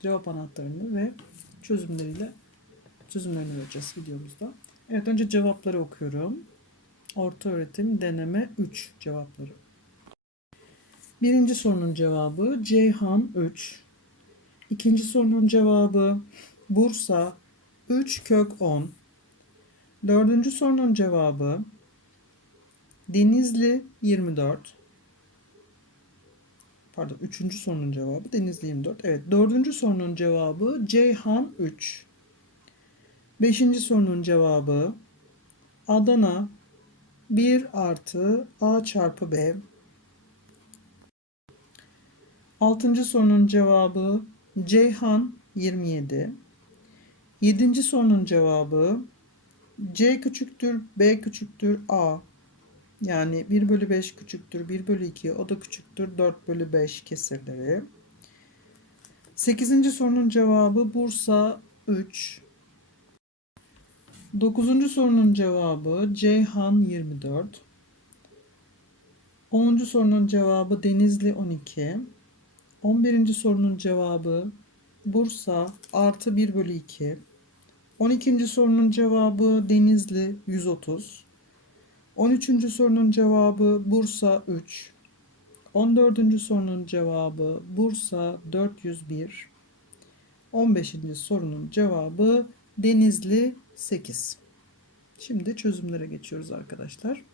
cevap anahtarını ve çözümleriyle çözümlerini vereceğiz videomuzda. Evet önce cevapları okuyorum. Orta öğretim deneme 3 cevapları. Birinci sorunun cevabı Ceyhan 3. İkinci sorunun cevabı Bursa 3 kök 10. Dördüncü sorunun cevabı Denizli 24. Pardon, üçüncü sorunun cevabı Denizli 24. Evet, dördüncü sorunun cevabı Ceyhan 3. Beşinci sorunun cevabı Adana 1 artı A çarpı B. Altıncı sorunun cevabı Ceyhan 27. Yedinci sorunun cevabı C küçüktür, B küçüktür, A. Yani 1 bölü 5 küçüktür, 1 bölü 2 o da küçüktür, 4 bölü 5 kesirleri. Sekizinci sorunun cevabı Bursa 3. Dokuzuncu sorunun cevabı Ceyhan 24. Onuncu sorunun cevabı Denizli 12. On birinci sorunun cevabı Bursa artı 1 bölü 2. 12. sorunun cevabı Denizli 130. 13. sorunun cevabı Bursa 3. 14. sorunun cevabı Bursa 401. 15. sorunun cevabı Denizli 8. Şimdi çözümlere geçiyoruz arkadaşlar.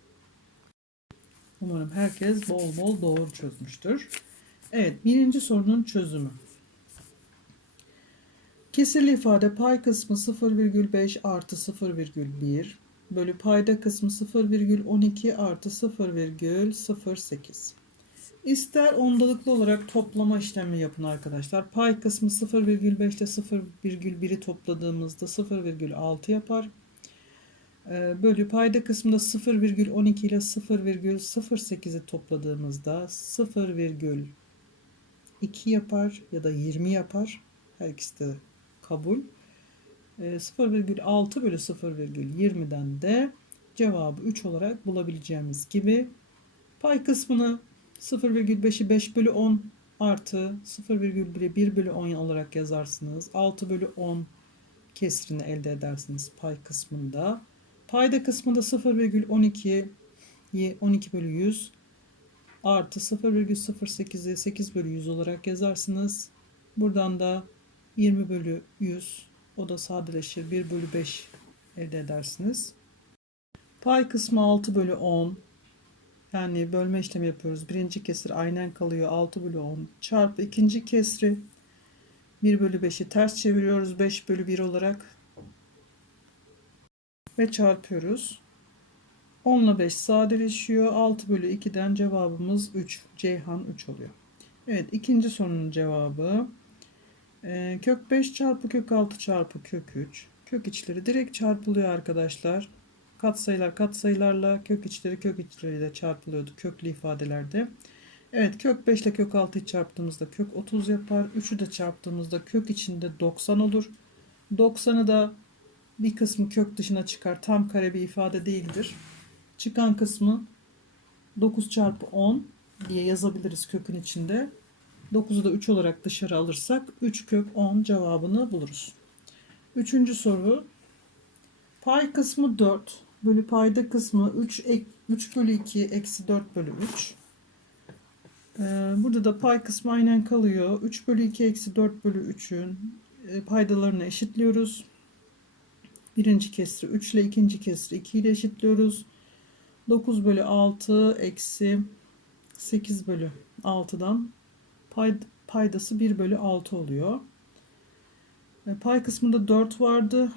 Umarım herkes bol bol doğru çözmüştür. Evet, birinci sorunun çözümü. Kesirli ifade pay kısmı 0,5 artı 0,1 bölü payda kısmı 0,12 artı 0,08. İster ondalıklı olarak toplama işlemi yapın arkadaşlar. Pay kısmı 0,5 ile 0,1'i topladığımızda 0,6 yapar. Ee, Bölü payda kısmında 0,12 ile 0,08'i topladığımızda 0,2 yapar ya da 20 yapar. Her ikisi de kabul. E, 0,6 bölü 0,20'den de cevabı 3 olarak bulabileceğimiz gibi pay kısmını 0,5'i 5 bölü 10 artı 0,1'i 1 bölü 10 olarak yazarsınız. 6 bölü 10 kesrini elde edersiniz pay kısmında. Payda kısmında 0,12'yi 12 bölü 100 artı 0,08'i 8 bölü 100 olarak yazarsınız. Buradan da 20 bölü 100 o da sadeleşir 1 bölü 5 elde edersiniz. Pay kısmı 6 bölü 10 yani bölme işlemi yapıyoruz. Birinci kesir aynen kalıyor 6 bölü 10 çarpı ikinci kesri 1 bölü 5'i ters çeviriyoruz 5 bölü 1 olarak ve çarpıyoruz. 10 ile 5 sadeleşiyor. 6 bölü 2'den cevabımız 3. Ceyhan 3 oluyor. Evet ikinci sorunun cevabı ee, kök 5 çarpı kök 6 çarpı kök 3. Kök içleri direkt çarpılıyor arkadaşlar. Katsayılar katsayılarla kök içleri kök içleriyle çarpılıyordu köklü ifadelerde. Evet kök 5 ile kök 6'yı çarptığımızda kök 30 yapar. 3'ü de çarptığımızda kök içinde 90 olur. 90'ı da bir kısmı kök dışına çıkar. Tam kare bir ifade değildir. Çıkan kısmı 9 çarpı 10 diye yazabiliriz kökün içinde. 9'u da 3 olarak dışarı alırsak 3 kök 10 cevabını buluruz. Üçüncü soru. Pay kısmı 4 bölü payda kısmı 3, ek, 3 bölü 2 eksi 4 bölü 3. Ee, burada da pay kısmı aynen kalıyor. 3 bölü 2 eksi 4 bölü 3'ün e, paydalarını eşitliyoruz. Birinci kesri 3 ile ikinci kesri 2 ile eşitliyoruz. 9 bölü 6 eksi 8 bölü 6'dan pay, paydası 1 bölü 6 oluyor. E, pay kısmında 4 vardı.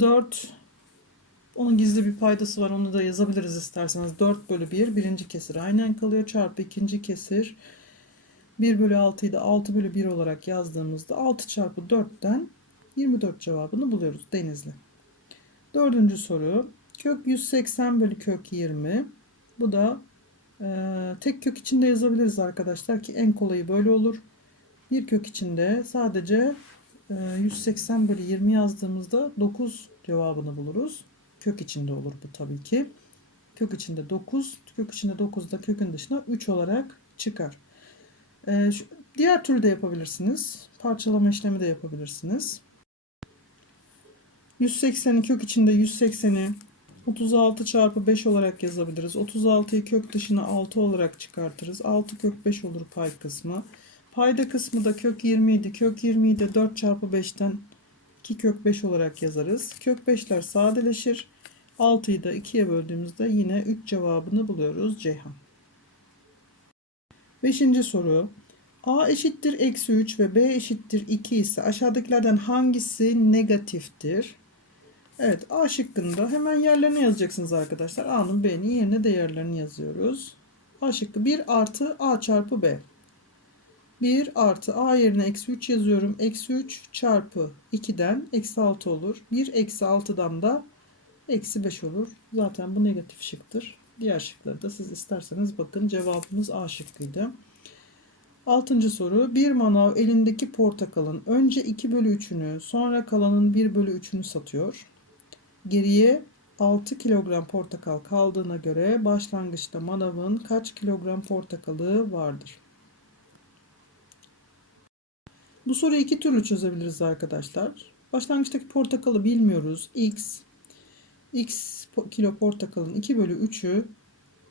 4 onun gizli bir paydası var. Onu da yazabiliriz isterseniz. 4 bölü 1 birinci kesir aynen kalıyor. Çarpı ikinci kesir 1 bölü 6'yı da 6 bölü 1 olarak yazdığımızda 6 çarpı 4'ten 24 cevabını buluyoruz Denizli. Dördüncü soru. Kök 180 bölü kök 20. Bu da e, tek kök içinde yazabiliriz arkadaşlar ki en kolayı böyle olur. Bir kök içinde sadece e, 180 bölü 20 yazdığımızda 9 cevabını buluruz. Kök içinde olur bu tabii ki. Kök içinde 9, kök içinde 9 da kökün dışına 3 olarak çıkar. E, şu, Diğer türlü de yapabilirsiniz. Parçalama işlemi de yapabilirsiniz. 180'i kök içinde 180'i 36 çarpı 5 olarak yazabiliriz. 36'yı kök dışına 6 olarak çıkartırız. 6 kök 5 olur pay kısmı. Payda kısmı da kök 20 idi. Kök 20'yi de 4 çarpı 5'ten 2 kök 5 olarak yazarız. Kök 5'ler sadeleşir. 6'yı da 2'ye böldüğümüzde yine 3 cevabını buluyoruz Ceyhan. Beşinci soru. A eşittir eksi 3 ve B eşittir 2 ise aşağıdakilerden hangisi negatiftir? Evet A şıkkında hemen yerlerini yazacaksınız arkadaşlar. A'nın B'nin yerine değerlerini yazıyoruz. A şıkkı 1 artı A çarpı B. 1 artı A yerine eksi 3 yazıyorum. Eksi 3 çarpı 2'den eksi 6 olur. 1 eksi 6'dan da eksi 5 olur. Zaten bu negatif şıktır. Diğer şıkları da siz isterseniz bakın cevabımız A şıkkıydı. Altıncı soru. Bir manav elindeki portakalın önce 2 bölü 3'ünü sonra kalanın 1 bölü 3'ünü satıyor. Geriye 6 kilogram portakal kaldığına göre başlangıçta manavın kaç kilogram portakalı vardır? Bu soruyu iki türlü çözebiliriz arkadaşlar. Başlangıçtaki portakalı bilmiyoruz. X X kilo portakalın 2 bölü 3'ü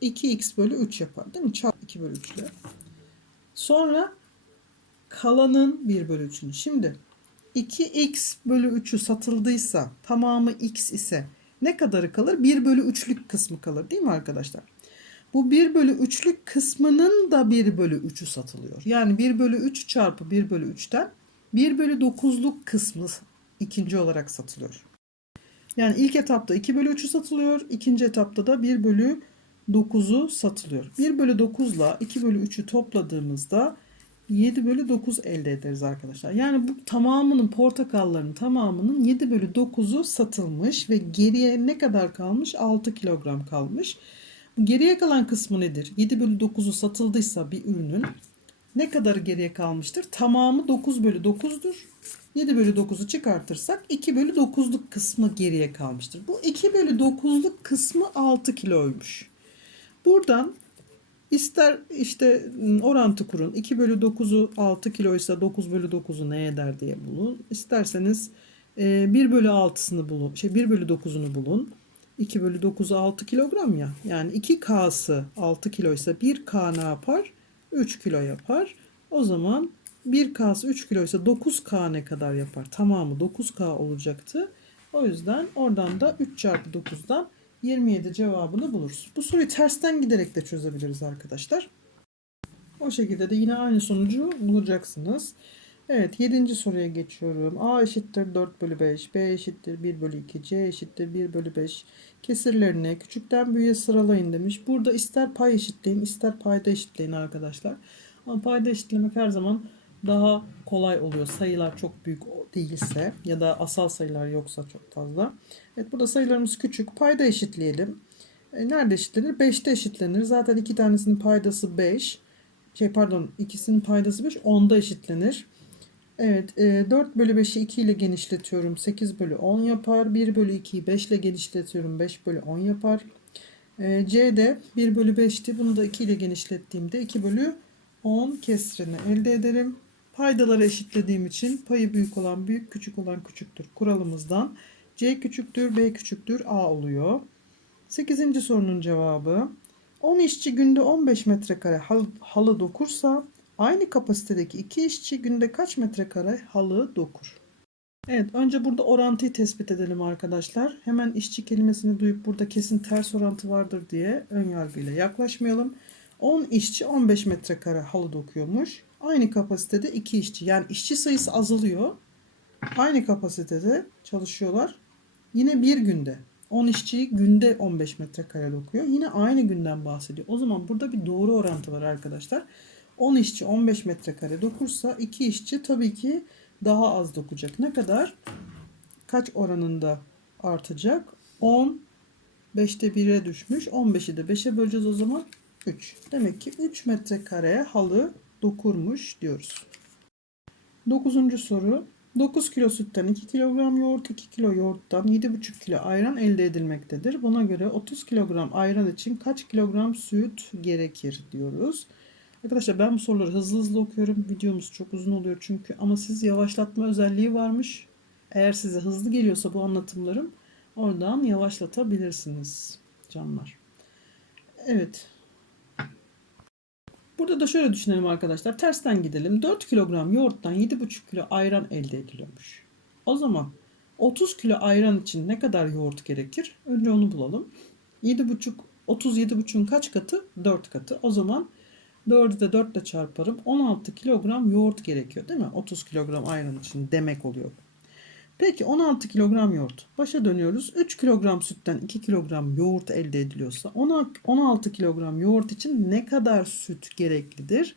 2x bölü 3 yapar değil mi? Çarp 2 bölü 3 ile. Sonra kalanın 1 bölü 3'ünü. Şimdi 2x bölü 3'ü satıldıysa tamamı x ise ne kadarı kalır? 1 bölü 3'lük kısmı kalır değil mi arkadaşlar? Bu 1 bölü 3'lük kısmının da 1 bölü 3'ü satılıyor. Yani 1 bölü 3 çarpı 1 bölü 3'ten 1 bölü 9'luk kısmı ikinci olarak satılıyor. Yani ilk etapta 2 bölü 3'ü satılıyor. ikinci etapta da 1 bölü 9'u satılıyor. 1 bölü 9 ile 2 bölü 3'ü topladığımızda 7 bölü 9 elde ederiz arkadaşlar. Yani bu tamamının portakalların tamamının 7 bölü 9'u satılmış ve geriye ne kadar kalmış? 6 kilogram kalmış. Geriye kalan kısmı nedir? 7 bölü 9'u satıldıysa bir ürünün ne kadarı geriye kalmıştır? Tamamı 9 bölü 9'dur. 7 bölü 9'u çıkartırsak 2 bölü 9'luk kısmı geriye kalmıştır. Bu 2 bölü 9'luk kısmı 6 kiloymuş. Buradan ister işte ıı, orantı kurun. 2 bölü 9'u 6 kiloysa 9 bölü 9'u ne eder diye bulun. İsterseniz e, 1 bölü 6'sını bulun. Şey 1 bölü 9'unu bulun. 2 bölü 9'u 6 kilogram ya. Yani 2K'sı 6 kiloysa 1K ne yapar? 3 kilo yapar. O zaman 1K'sı 3 kiloysa 9K ne kadar yapar? Tamamı 9K olacaktı. O yüzden oradan da 3 çarpı 9'dan 27 cevabını buluruz. Bu soruyu tersten giderek de çözebiliriz arkadaşlar. O şekilde de yine aynı sonucu bulacaksınız. Evet 7. soruya geçiyorum. A eşittir 4 bölü 5, B eşittir 1 bölü 2, C eşittir 1 bölü 5. Kesirlerini küçükten büyüğe sıralayın demiş. Burada ister pay eşitleyin ister payda eşitleyin arkadaşlar. Ama payda eşitlemek her zaman daha kolay oluyor. Sayılar çok büyük değilse ya da asal sayılar yoksa çok fazla. Evet burada sayılarımız küçük. Payda eşitleyelim. E, nerede eşitlenir? 5'te eşitlenir. Zaten iki tanesinin paydası 5. Şey pardon ikisinin paydası 5. 10'da eşitlenir. Evet e, 4 bölü 5'i 2 ile genişletiyorum. 8 bölü 10 yapar. 1 bölü 2'yi 5 ile genişletiyorum. 5 bölü 10 yapar. E, C'de 1 bölü 5'ti. Bunu da 2 ile genişlettiğimde 2 bölü 10 kesrini elde ederim. Paydaları eşitlediğim için payı büyük olan büyük, küçük olan küçüktür. Kuralımızdan C küçüktür, B küçüktür, A oluyor. 8. sorunun cevabı 10 işçi günde 15 metrekare hal- halı dokursa aynı kapasitedeki 2 işçi günde kaç metrekare halı dokur? Evet önce burada orantıyı tespit edelim arkadaşlar. Hemen işçi kelimesini duyup burada kesin ters orantı vardır diye ön yargıyla yaklaşmayalım. 10 işçi 15 metrekare halı dokuyormuş. Aynı kapasitede 2 işçi yani işçi sayısı azalıyor. Aynı kapasitede çalışıyorlar. Yine bir günde 10 işçi günde 15 metrekare dokuyor. Yine aynı günden bahsediyor. O zaman burada bir doğru orantı var arkadaşlar. 10 işçi 15 metrekare dokursa 2 işçi tabii ki daha az dokacak. Ne kadar? Kaç oranında artacak? 10 5'te 1'e düşmüş. 15'i de 5'e böleceğiz o zaman 3. Demek ki 3 metrekare halı dokurmuş diyoruz. 9. soru. 9 kilo sütten 2 kilogram yoğurt, 2 kilo yoğurttan 7,5 kilo ayran elde edilmektedir. Buna göre 30 kilogram ayran için kaç kilogram süt gerekir diyoruz. Arkadaşlar ben bu soruları hızlı hızlı okuyorum. Videomuz çok uzun oluyor çünkü. Ama siz yavaşlatma özelliği varmış. Eğer size hızlı geliyorsa bu anlatımlarım oradan yavaşlatabilirsiniz canlar. Evet. Burada da şöyle düşünelim arkadaşlar. Tersten gidelim. 4 kilogram yoğurttan 7,5 kilo ayran elde ediliyormuş. O zaman 30 kilo ayran için ne kadar yoğurt gerekir? Önce onu bulalım. 7,5 37,5'un kaç katı? 4 katı. O zaman 4'ü de 4 ile çarparım. 16 kilogram yoğurt gerekiyor değil mi? 30 kilogram ayran için demek oluyor. Peki 16 kilogram yoğurt. Başa dönüyoruz. 3 kilogram sütten 2 kilogram yoğurt elde ediliyorsa 16 kilogram yoğurt için ne kadar süt gereklidir?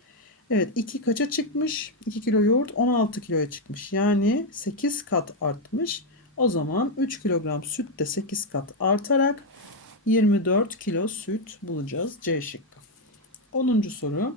Evet 2 kaça çıkmış? 2 kilo yoğurt 16 kiloya çıkmış. Yani 8 kat artmış. O zaman 3 kilogram süt de 8 kat artarak 24 kilo süt bulacağız. C şıkkı. 10. soru.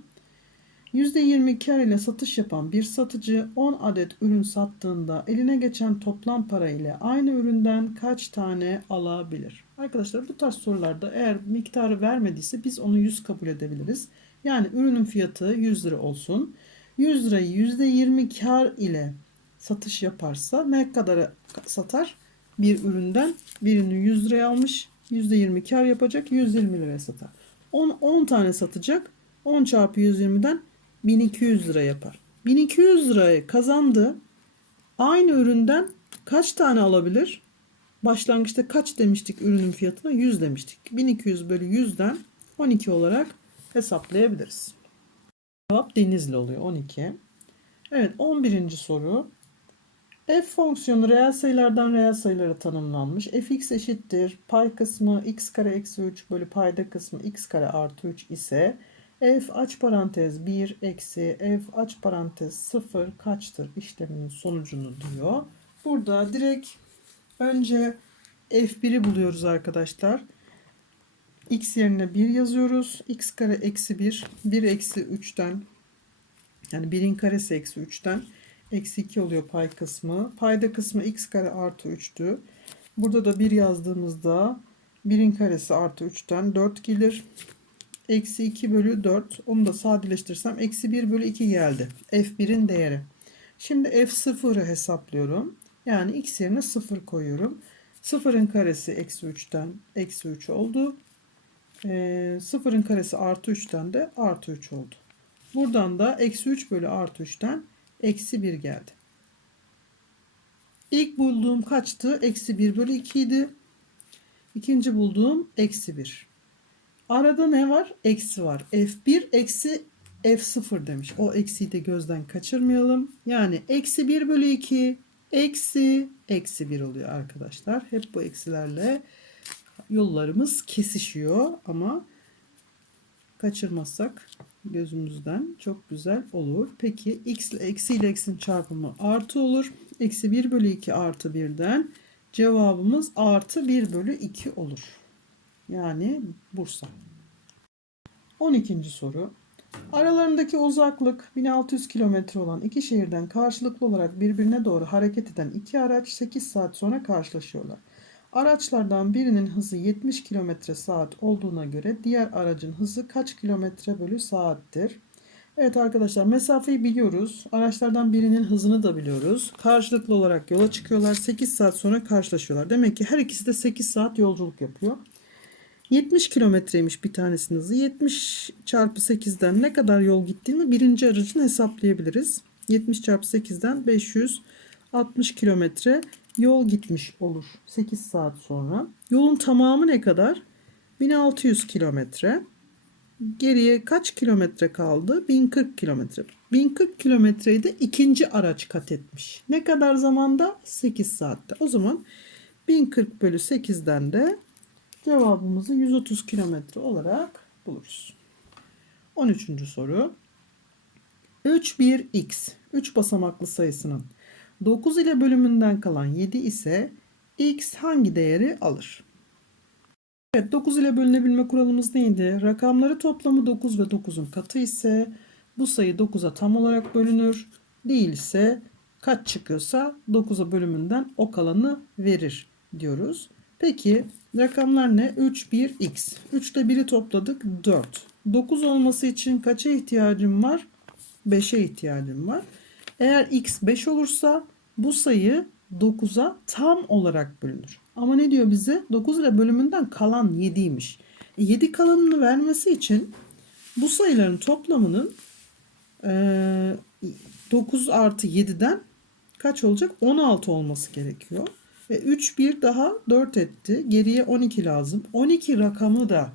%20 kar ile satış yapan bir satıcı 10 adet ürün sattığında eline geçen toplam para ile aynı üründen kaç tane alabilir? Arkadaşlar bu tarz sorularda eğer miktarı vermediyse biz onu 100 kabul edebiliriz. Yani ürünün fiyatı 100 lira olsun. 100 lirayı %20 kar ile satış yaparsa ne kadar satar? Bir üründen birini 100 liraya almış. %20 kar yapacak 120 liraya satar. 10, 10 tane satacak. 10 çarpı 120'den 1200 lira yapar. 1200 lirayı kazandı. Aynı üründen kaç tane alabilir? Başlangıçta kaç demiştik ürünün fiyatına? 100 demiştik. 1200 bölü 100'den 12 olarak hesaplayabiliriz. Cevap Denizli oluyor 12. Evet 11. soru. F fonksiyonu reel sayılardan reel sayılara tanımlanmış. fx eşittir pay kısmı x kare eksi 3 bölü payda kısmı x kare artı 3 ise f aç parantez 1 eksi f aç parantez 0 kaçtır işleminin sonucunu diyor. Burada direkt önce f1'i buluyoruz arkadaşlar. x yerine 1 yazıyoruz. x kare eksi 1 1 eksi 3'ten yani 1'in karesi eksi 3'ten eksi 2 oluyor pay kısmı. Payda kısmı x kare artı 3'tü. Burada da 1 yazdığımızda 1'in karesi artı 3'ten 4 gelir. Eksi 2 bölü 4. Onu da sadeleştirsem eksi 1 bölü 2 geldi. F1'in değeri. Şimdi F0'ı hesaplıyorum. Yani x yerine 0 koyuyorum. 0'ın karesi eksi 3'ten eksi 3 oldu. Ee, 0'ın karesi artı 3'ten de artı 3 oldu. Buradan da eksi 3 bölü artı 3'ten eksi 1 geldi. İlk bulduğum kaçtı? Eksi 1 bölü 2 idi. İkinci bulduğum eksi 1. Arada ne var? Eksi var. F1 eksi F0 demiş. O eksiyi de gözden kaçırmayalım. Yani eksi 1 bölü 2 eksi eksi 1 oluyor arkadaşlar. Hep bu eksilerle yollarımız kesişiyor ama kaçırmazsak gözümüzden çok güzel olur. Peki x ile eksi ile eksinin çarpımı artı olur. Eksi 1 bölü 2 artı 1'den cevabımız artı 1 bölü 2 olur. Yani Bursa. 12. soru. Aralarındaki uzaklık 1600 kilometre olan iki şehirden karşılıklı olarak birbirine doğru hareket eden iki araç 8 saat sonra karşılaşıyorlar. Araçlardan birinin hızı 70 km saat olduğuna göre diğer aracın hızı kaç kilometre bölü saattir? Evet arkadaşlar mesafeyi biliyoruz. Araçlardan birinin hızını da biliyoruz. Karşılıklı olarak yola çıkıyorlar. 8 saat sonra karşılaşıyorlar. Demek ki her ikisi de 8 saat yolculuk yapıyor. 70 kilometreymiş bir tanesinin hızı. 70 çarpı 8'den ne kadar yol gittiğini birinci aracın hesaplayabiliriz. 70 çarpı 8'den 560 kilometre yol gitmiş olur 8 saat sonra. Yolun tamamı ne kadar? 1600 kilometre. Geriye kaç kilometre kaldı? 1040 kilometre. 1040 kilometreyi de ikinci araç kat etmiş. Ne kadar zamanda? 8 saatte. O zaman 1040 bölü 8'den de cevabımızı 130 kilometre olarak buluruz. 13. soru. 3 1 x 3 basamaklı sayısının 9 ile bölümünden kalan 7 ise x hangi değeri alır? Evet 9 ile bölünebilme kuralımız neydi? Rakamları toplamı 9 ve 9'un katı ise bu sayı 9'a tam olarak bölünür. Değilse kaç çıkıyorsa 9'a bölümünden o kalanı verir diyoruz. Peki rakamlar ne? 3, 1, x. 3 ile 1'i topladık 4. 9 olması için kaça ihtiyacım var? 5'e ihtiyacım var. Eğer x 5 olursa bu sayı 9'a tam olarak bölünür. Ama ne diyor bize? 9 ile bölümünden kalan 7'ymiş. E 7 kalanını vermesi için bu sayıların toplamının eee 9 artı 7'den kaç olacak? 16 olması gerekiyor. Ve 3 bir daha 4 etti. Geriye 12 lazım. 12 rakamı da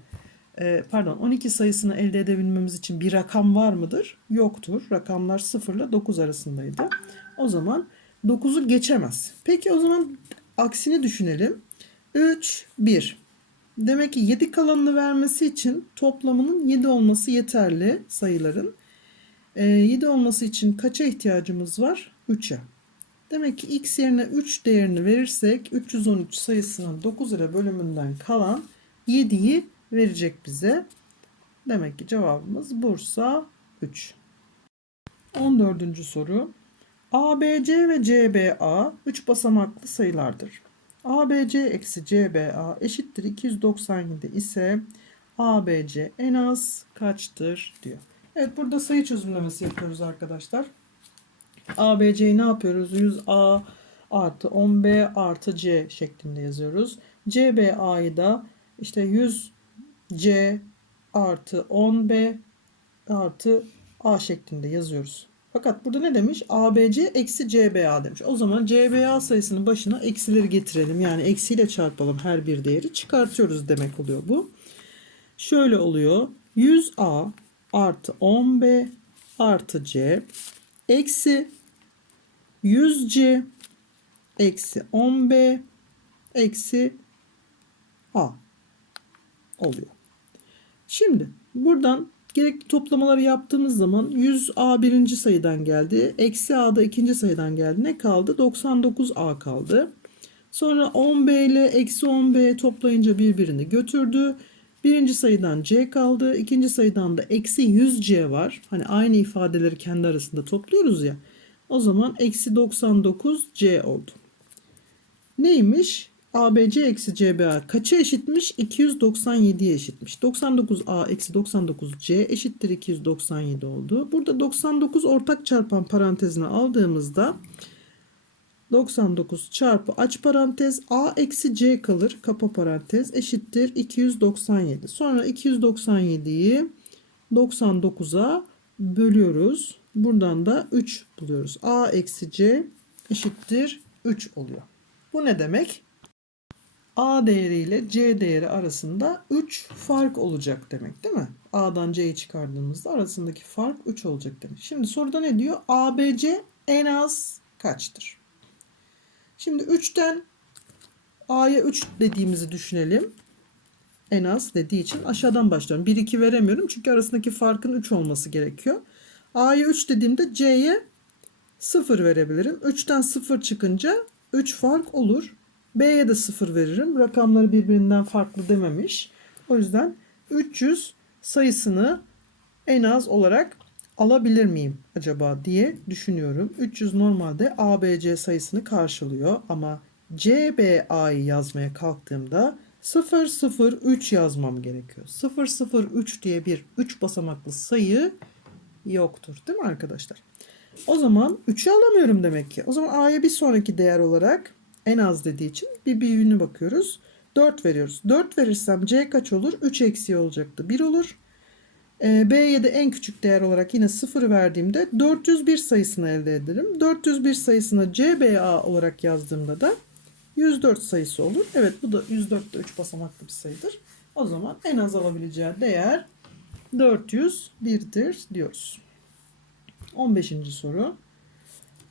e, pardon 12 sayısını elde edebilmemiz için bir rakam var mıdır? Yoktur. Rakamlar 0 ile 9 arasındaydı. O zaman 9'u geçemez. Peki o zaman aksini düşünelim. 3, 1. Demek ki 7 kalanını vermesi için toplamının 7 olması yeterli sayıların. E, 7 olması için kaça ihtiyacımız var? 3'e. Demek ki x yerine 3 değerini verirsek 313 sayısının 9 ile bölümünden kalan 7'yi verecek bize. Demek ki cevabımız Bursa 3. 14. soru. ABC ve CBA 3 basamaklı sayılardır. ABC eksi CBA eşittir 297 ise ABC en az kaçtır diyor. Evet burada sayı çözümlemesi yapıyoruz arkadaşlar. ABC'yi ne yapıyoruz? 100A artı 10B artı C şeklinde yazıyoruz. CBA'yı da işte 100C artı 10B artı A şeklinde yazıyoruz. Fakat burada ne demiş? ABC eksi CBA demiş. O zaman CBA sayısının başına eksileri getirelim. Yani eksiyle çarpalım her bir değeri çıkartıyoruz demek oluyor bu. Şöyle oluyor. 100A artı 10B artı C eksi 100C eksi 10B eksi A oluyor. Şimdi buradan gerekli toplamaları yaptığımız zaman 100A birinci sayıdan geldi. Eksi A da ikinci sayıdan geldi. Ne kaldı? 99A kaldı. Sonra 10B ile eksi 10B toplayınca birbirini götürdü. Birinci sayıdan C kaldı. ikinci sayıdan da eksi 100C var. Hani aynı ifadeleri kendi arasında topluyoruz ya. O zaman eksi 99C oldu. Neymiş? ABC eksi CBA kaça eşitmiş? 297'ye eşitmiş. 99A eksi 99C eşittir 297 oldu. Burada 99 ortak çarpan parantezine aldığımızda 99 çarpı aç parantez A eksi C kalır. Kapa parantez eşittir 297. Sonra 297'yi 99'a bölüyoruz. Buradan da 3 buluyoruz. A eksi C eşittir 3 oluyor. Bu ne demek? A değeri ile C değeri arasında 3 fark olacak demek değil mi? A'dan C'yi çıkardığımızda arasındaki fark 3 olacak demek. Şimdi soruda ne diyor? ABC en az kaçtır? Şimdi 3'ten A'ya 3 dediğimizi düşünelim. En az dediği için aşağıdan başlıyorum. 1 2 veremiyorum çünkü arasındaki farkın 3 olması gerekiyor. A'ya 3 dediğimde C'ye 0 verebilirim. 3'ten 0 çıkınca 3 fark olur. B'ye de 0 veririm. Rakamları birbirinden farklı dememiş. O yüzden 300 sayısını en az olarak alabilir miyim acaba diye düşünüyorum. 300 normalde ABC sayısını karşılıyor ama CBA'yı yazmaya kalktığımda 003 yazmam gerekiyor. 003 diye bir 3 basamaklı sayı yoktur. Değil mi arkadaşlar? O zaman 3'ü alamıyorum demek ki. O zaman A'ya bir sonraki değer olarak en az dediği için bir büyüğünü bakıyoruz. 4 veriyoruz. 4 verirsem C kaç olur? 3 eksiği olacaktı. 1 olur. E, B'ye de en küçük değer olarak yine 0 verdiğimde 401 sayısını elde ederim. 401 sayısını CBA olarak yazdığımda da 104 sayısı olur. Evet bu da 104 de 3 basamaklı bir sayıdır. O zaman en az alabileceği değer 401'dir diyoruz. 15. soru.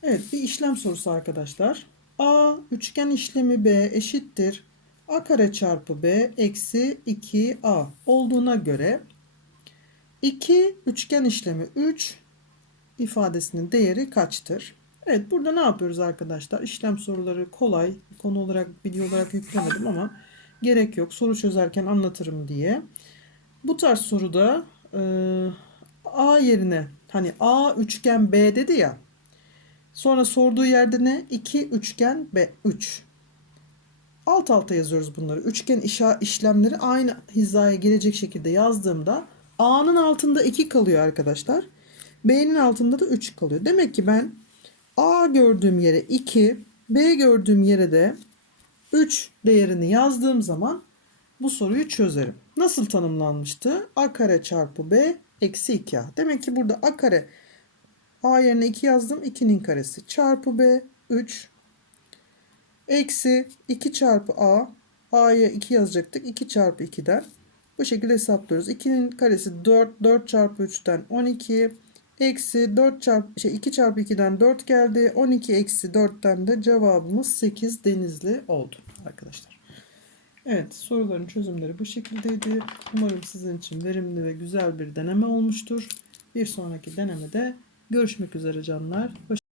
Evet bir işlem sorusu arkadaşlar. A üçgen işlemi B eşittir. A kare çarpı B eksi 2A olduğuna göre 2 üçgen işlemi 3 ifadesinin değeri kaçtır? Evet burada ne yapıyoruz arkadaşlar? İşlem soruları kolay. Konu olarak video olarak yüklemedim ama gerek yok. Soru çözerken anlatırım diye. Bu tarz soruda e, A yerine hani A üçgen B dedi ya. Sonra sorduğu yerde ne? 2 üçgen B 3. Alt alta yazıyoruz bunları. Üçgen işlemleri aynı hizaya gelecek şekilde yazdığımda A'nın altında 2 kalıyor arkadaşlar. B'nin altında da 3 kalıyor. Demek ki ben A gördüğüm yere 2, B gördüğüm yere de 3 değerini yazdığım zaman bu soruyu çözerim. Nasıl tanımlanmıştı? A kare çarpı B eksi 2A. Demek ki burada A kare A yerine 2 yazdım. 2'nin karesi çarpı B 3 eksi 2 çarpı A A'ya 2 yazacaktık. 2 çarpı 2'den. Bu şekilde hesaplıyoruz. 2'nin karesi 4. 4 çarpı 3'ten 12. Eksi 4 çarpı şey 2 çarpı 2'den 4 geldi. 12 eksi 4'ten de cevabımız 8 denizli oldu arkadaşlar. Evet soruların çözümleri bu şekildeydi. Umarım sizin için verimli ve güzel bir deneme olmuştur. Bir sonraki denemede görüşmek üzere canlar. Hoş